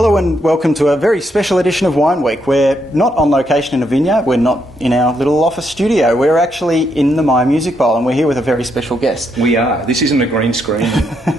Hello and welcome to a very special edition of Wine Week. We're not on location in a vineyard, we're not in our little office studio, we're actually in the My Music Bowl and we're here with a very special guest. We are. This isn't a green screen,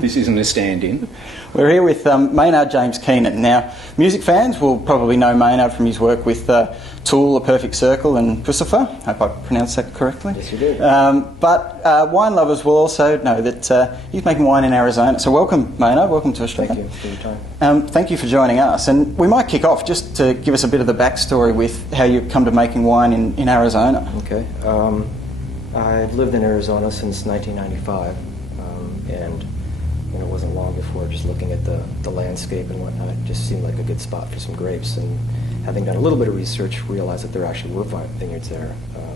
this isn't a stand-in. We're here with Maynard James Keenan. Now, music fans will probably know Maynard from his work with Tool, A Perfect Circle and Pucifer. Hope I pronounced that correctly. Yes, you did. But wine lovers will also know that he's making wine in Arizona. So welcome, Maynard. Welcome to Australia. Thank you for your time. Thank you for joining us. And we might kick off just to give us a bit of the backstory with how you come to making wine in Arizona. Okay. I've lived in Arizona since 1995, and it wasn't long before just looking at the landscape and whatnot. It just seemed like a good spot for some grapes. And having done a little bit of research, realized that there actually were vineyards there.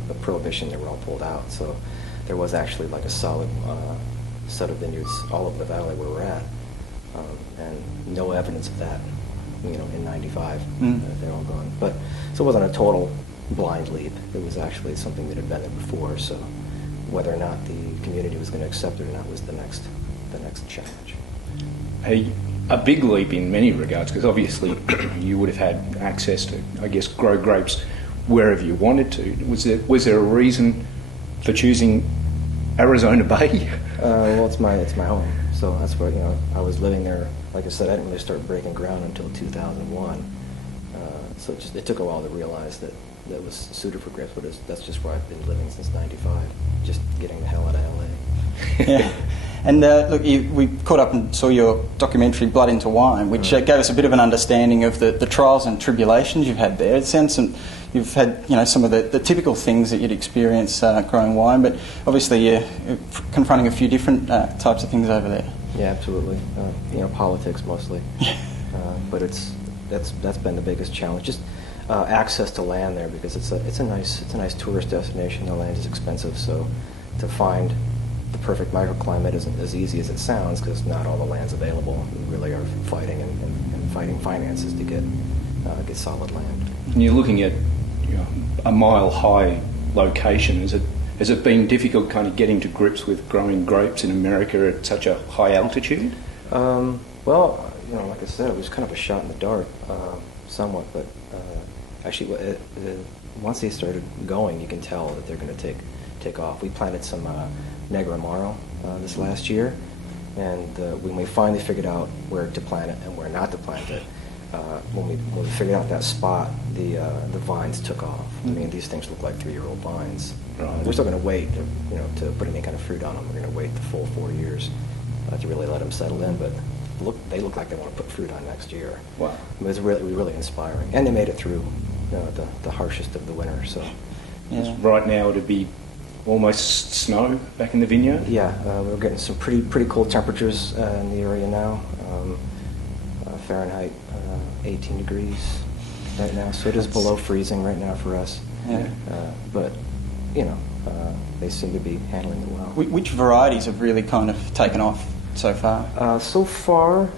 The Prohibition, they were all pulled out, so there was actually like a solid set of vineyards all over the valley where we're at, and no evidence of that, in '95. They're all gone. But so it wasn't a total blind leap. It was actually something that had been there before. So whether or not the community was going to accept it or not was the next challenge. A big leap in many regards, because obviously you would have had access to, I guess, grow grapes wherever you wanted to. Was there a reason for choosing Arizona Bay? Well, it's my home, so that's where I was living there. Like I said, I didn't really start breaking ground until 2001. So it took a while to realize that was suited for grapes, but that's just where I've been living since '95, just getting the hell out of LA. Yeah. And look, we caught up and saw your documentary Blood into Wine, which gave us a bit of an understanding of the trials and tribulations you've had there. It sounds you've had some of the typical things that you'd experience growing wine, but obviously you're confronting a few different types of things over there. Yeah, absolutely. Politics mostly, but that's been the biggest challenge. Just access to land there, because it's a nice tourist destination. The land is expensive, so to find the perfect microclimate isn't as easy as it sounds, because not all the land's available. We really are fighting and fighting finances to get solid land. And you're looking at a mile-high location. Has it been difficult kind of getting to grips with growing grapes in America at such a high altitude? Well, like I said, it was kind of a shot in the dark, somewhat, but actually, once they started going, you can tell that they're going to take off. We planted some Negro Amaro this last year, and when we finally figured out where to plant it and where not to plant it, when we figured out that spot, the vines took off. I mean, these things look like 3-year-old vines. Right. We're still going to wait, to put any kind of fruit on them. We're going to wait the full 4 years to really let them settle in. But they look like they want to put fruit on next year. Wow! It was really inspiring, and they made it through the harshest of the winter. So Yeah. Right now it'd be almost snow back in the vineyard. Yeah, we're getting some pretty cold temperatures in the area now. Fahrenheit 18 degrees right now, so it is below freezing right now for us. Yeah. But they seem to be handling it well. Which varieties have really kind of taken off so far? So far,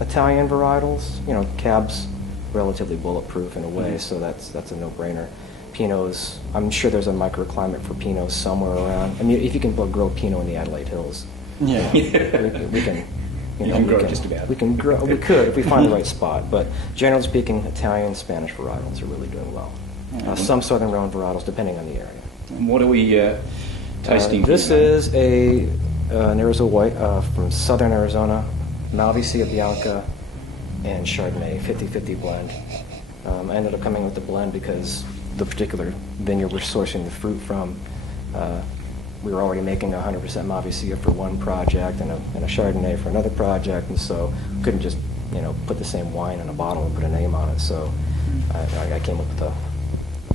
Italian varietals. Cab's relatively bulletproof in a way, so that's a no-brainer. Pinots, I'm sure there's a microclimate for Pinots somewhere around. I mean, if you can grow Pinot in the Adelaide Hills, Yeah. we can. You can grow just about. We could if we find the right spot. But generally speaking, Italian, Spanish varietals are really doing well. Some Southern Rhone varietals, depending on the area. And what are we tasting? This is an Arizona white from Southern Arizona, Malvasia Bianca, and Chardonnay, 50-50 blend. I ended up coming with the blend because the particular vineyard we're sourcing the fruit from, we were already making 100% Malvasia for one project and a Chardonnay for another project, and so couldn't just put the same wine in a bottle and put a name on it. So I came up with a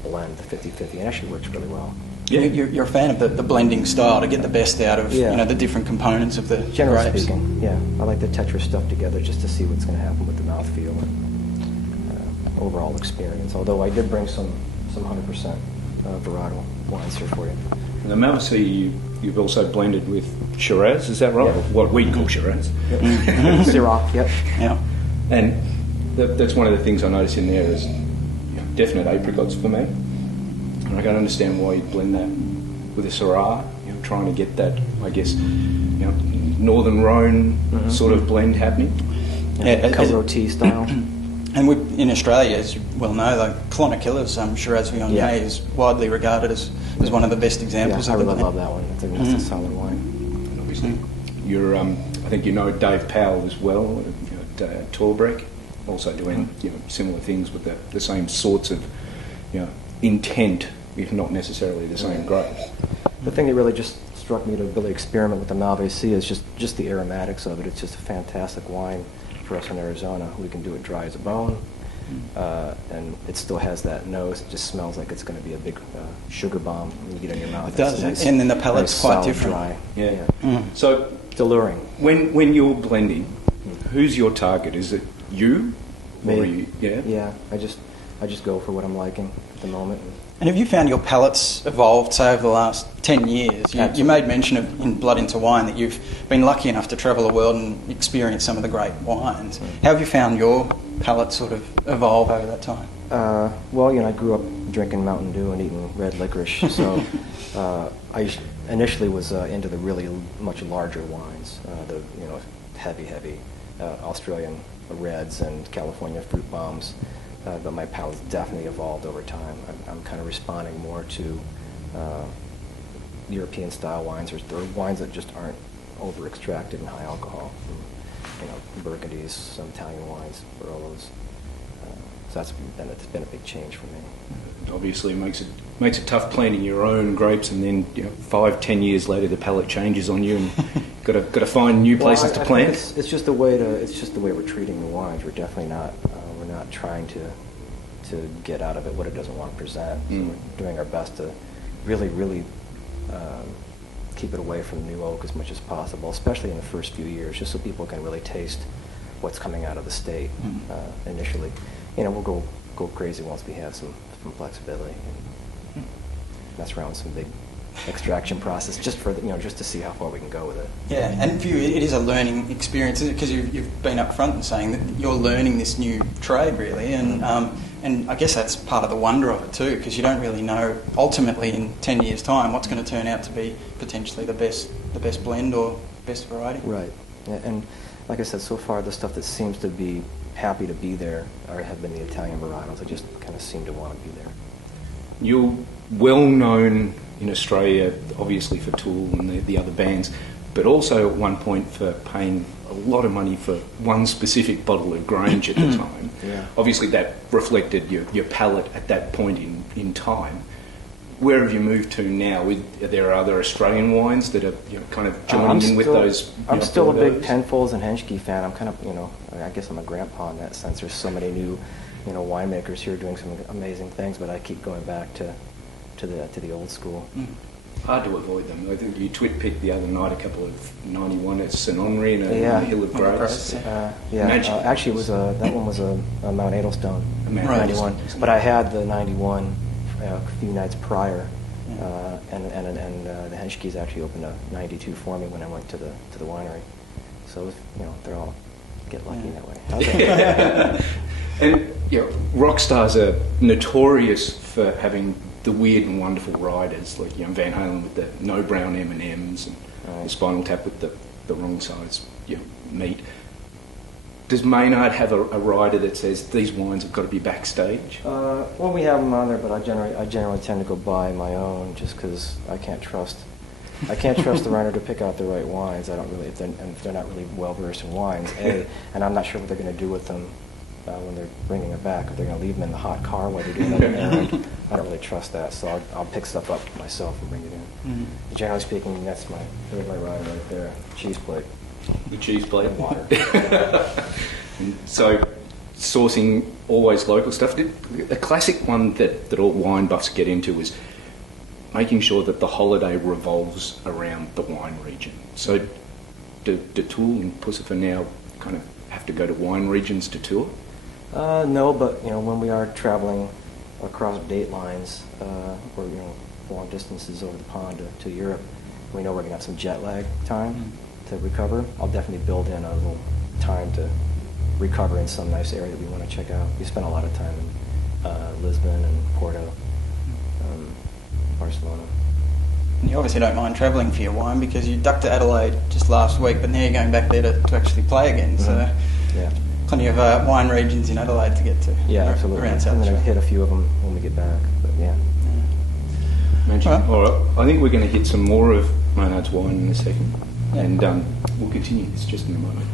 blend, the 50-50, and it actually works really well. Yeah, you're a fan of the blending style to get the best out of the different components of the Generally grapes. speaking, yeah. I like the Tetra stuff together just to see what's going to happen with the mouthfeel and overall experience. Although I did bring some 100% varietal wines here for you. And the Malvasia you've also blended with Shiraz, is that right? Yeah. What we call Shiraz. Yep. Syrah, yep. Yeah. And that's one of the things I notice in there is definite apricots for me. And I can't understand why you blend that with a Syrah, trying to get that, I guess, Northern Rhone sort of blend happening. Roti style. And in Australia, as you well know, like Clonakillas, Shiraz Viognier is widely regarded as one of the best examples of I the really blend. love that one. I think that's a solid wine. And obviously, you're, I think you know Dave Powell as well at Torbreck, also doing similar things with the same sorts of intent, if not necessarily the same grapes. The thing that really just struck me to really experiment with the Malvasia is just the aromatics of it. It's just a fantastic wine for us in Arizona. We can do it dry as a bone, and it still has that nose. It just smells like it's going to be a big sugar bomb when you get it in your mouth. It does, nice, and then the palate's nice, quite solid, different. Dry. Yeah. Mm. So It's alluring. when you're blending, who's your target? Is it you? Me. Or you? Yeah. Yeah, I just go for what I'm liking at the moment. And have you found your palates evolved, say, over the last 10 years? You made mention of in Blood into Wine that you've been lucky enough to travel the world and experience some of the great wines. How have you found your palate sort of evolve over that time? Well, I grew up drinking Mountain Dew and eating red licorice, so I initially was into the really much larger wines, the heavy Australian reds and California fruit bombs. But my palate's definitely evolved over time. I'm kind of responding more to European-style wines, or wines that just aren't over-extracted and high alcohol. Burgundies, some Italian wines, Barolos. So it's been a big change for me. Obviously, it makes it tough planting your own grapes, and then 5-10 years later, the palate changes on you, and got to find new places to plant. It's just the way we're treating the wines. We're definitely not. We're not trying to get out of it what it doesn't want to present. So we're doing our best to really keep it away from new oak as much as possible, especially in the first few years, just so people can really taste what's coming out of the state initially. We'll go crazy once we have some flexibility and mess around with some big extraction process just for just to see how far we can go with it. Yeah, and for you, it is a learning experience, isn't it? Because you've been up front and saying that you're learning this new trade, really, and I guess that's part of the wonder of it too, because you don't really know ultimately in 10 years' time what's going to turn out to be potentially the best blend or best variety. Right, yeah, and like I said, so far the stuff that seems to be happy to be there have been the Italian varietals that just kind of seem to want to be there. You're well known in Australia, obviously for Tool and the other bands, but also at one point for paying a lot of money for one specific bottle of Grange at the time. Yeah. Obviously that reflected your palate at that point in time. Where have you moved to now? Are there other Australian wines that are kind of joining in with those? I'm still a big Penfolds and Henschke fan. I'm kind of, I guess I'm a grandpa in that sense. There's so many new, winemakers here doing some amazing things, but I keep going back to the old school. Hard to avoid them. I think you twit-picked the other night a couple of 91 at St Henri and a Hill of Grapes. Actually, it was that one was a Mount Edelstone, Mount 91. Edelstone. But I had the 91 a few nights prior, and the Henschke's actually opened a 92 for me when I went to the winery. So they're all get lucky that way. And rock stars are notorious for having the weird and wonderful riders, like Van Halen with the no brown M&Ms and the Spinal Tap with the wrong size meat. Does Maynard have a rider that says these wines have got to be backstage? Well, we have them on there, but I generally tend to go buy my own just because I can't trust the runner to pick out the right wines. I don't really, if they're not really well versed in wines, and I'm not sure what they're going to do with them when they're bringing them back. If they're going to leave them in the hot car while they're doing another errand, I don't really trust that. So I'll pick stuff up myself and bring it in. Generally speaking, that's my rider right there, cheese plate. The cheese plate. And water. And so, sourcing always local stuff. A classic one that all wine buffs get into is making sure that the holiday revolves around the wine region. So, do Tool and Pussifer now kind of have to go to wine regions to tour? No, but when we are traveling across date lines or long distances over the pond to Europe, we know we're going to have some jet lag time to recover. I'll definitely build in a little time to recover in some nice area that we want to check out. We spent a lot of time in Lisbon and Porto, Barcelona. And you obviously don't mind travelling for your wine because you ducked to Adelaide just last week, but now you're going back there to actually play again. So Yeah. plenty of wine regions in Adelaide to get to. Yeah, absolutely. Around South I'm going to Australia. hit a few of them when we get back. But yeah. Magic. Right. All right. I think we're going to hit some more of Maynard's wine in a second, Yeah. and we'll continue this just in a moment.